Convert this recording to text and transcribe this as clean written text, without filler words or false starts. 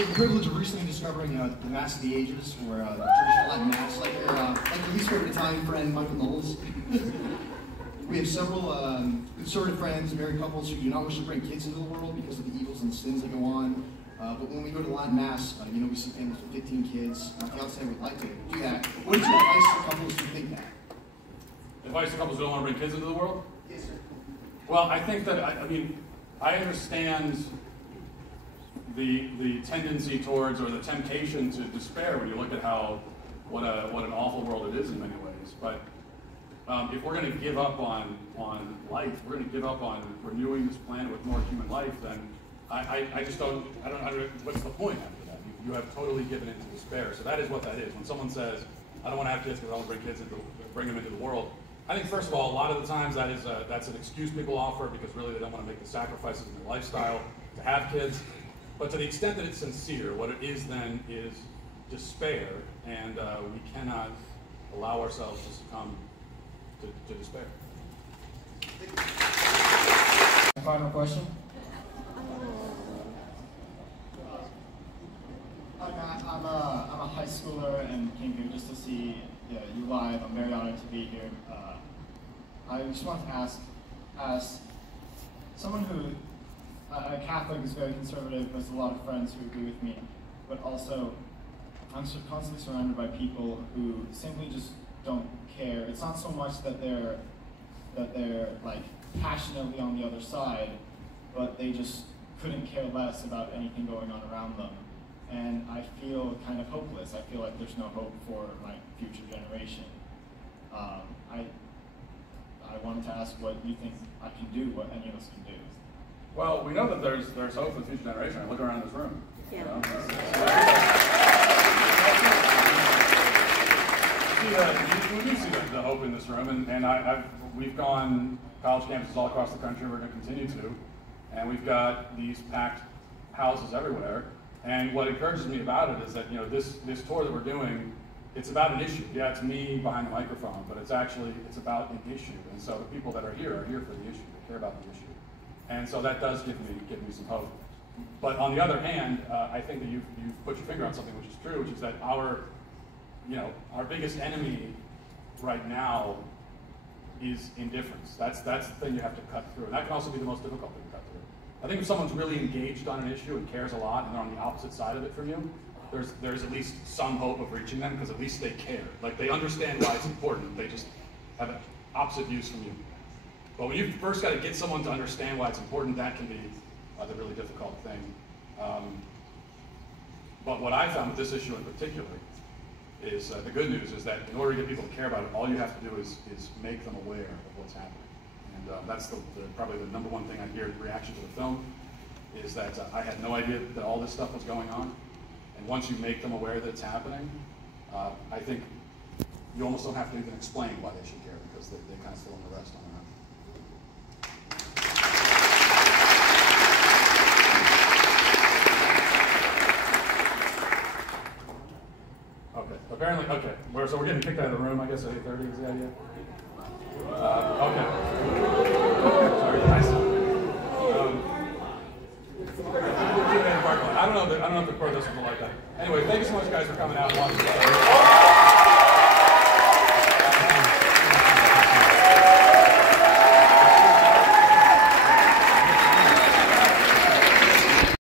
had the privilege of recently discovering the Mass of the Ages, or the traditional Latin Mass, like your least favorite Italian friend, Michael Knowles. We have several conservative friends, married couples who do not wish to bring kids into the world because of the evils and sins that go on. But when we go to the Latin Mass, we see families with 15 kids. My fiance would like to do that. What is your advice to couples who think that? Advice to couples who don't want to bring kids into the world? Yes, sir. Well, I think that, I understand the tendency towards, or the temptation to despair when you look at what an awful world it is in many ways. But if we're going to give up on life, we're going to give up on renewing this planet with more human life, then I don't, what's the point after that? You have totally given into despair. So that is what that is. When someone says, I don't want to have kids because I want to bring them into the world, I think, first of all, a lot of the times that's an excuse people offer because really they don't want to make the sacrifices in their lifestyle to have kids. But to the extent that it's sincere, what it is then is despair, and we cannot allow ourselves to succumb to despair. Final question? Hi Matt, I'm a high schooler and came here just to see you live. I'm very honored to be here. I just want to ask, as someone who, a Catholic, is very conservative, has a lot of friends who agree with me, but also I'm constantly surrounded by people who simply just don't care. It's not so much that they're like passionately on the other side, but they just couldn't care less about anything going on around them. And I feel kind of hopeless. I feel like there's no hope for my future generation. I wanted to ask what you think I can do, what any of us can do. Well, we know that there's hope for the future generation. I look around this room. Yeah. We do see the hope in this room, and we've gone college campuses all across the country. We're going to continue to, and we've got these packed houses everywhere. And what encourages me about it is that this tour that we're doing, it's about an issue. Yeah, it's me behind the microphone, but it's about an issue. And so the people that are here for the issue. They care about the issue. And so that does give me some hope. But on the other hand, I think that you've put your finger on something which is true, which is that our biggest enemy right now is indifference. That's the thing you have to cut through. And that can also be the most difficult thing to cut through. I think if someone's really engaged on an issue and cares a lot and they're on the opposite side of it from you, there's at least some hope of reaching them because at least they care. Like they understand why it's important. They just have opposite views from you. But when you first got to get someone to understand why it's important, that can be the really difficult thing. But what I found with this issue in particular is the good news is that in order to get people to care about it, all you have to do is make them aware of what's happening. And that's probably the number one thing I hear in reaction to the film is that I had no idea that all this stuff was going on. And once you make them aware that it's happening, I think you almost don't have to even explain why they should care because they kind of fill in the rest on their own. Apparently, okay. So we're getting kicked out of the room, I guess, at 8:30 is the idea? Okay. Sorry, guys. I don't know if the court doesn't like that. Anyway, thank you so much, guys, for coming out and watching.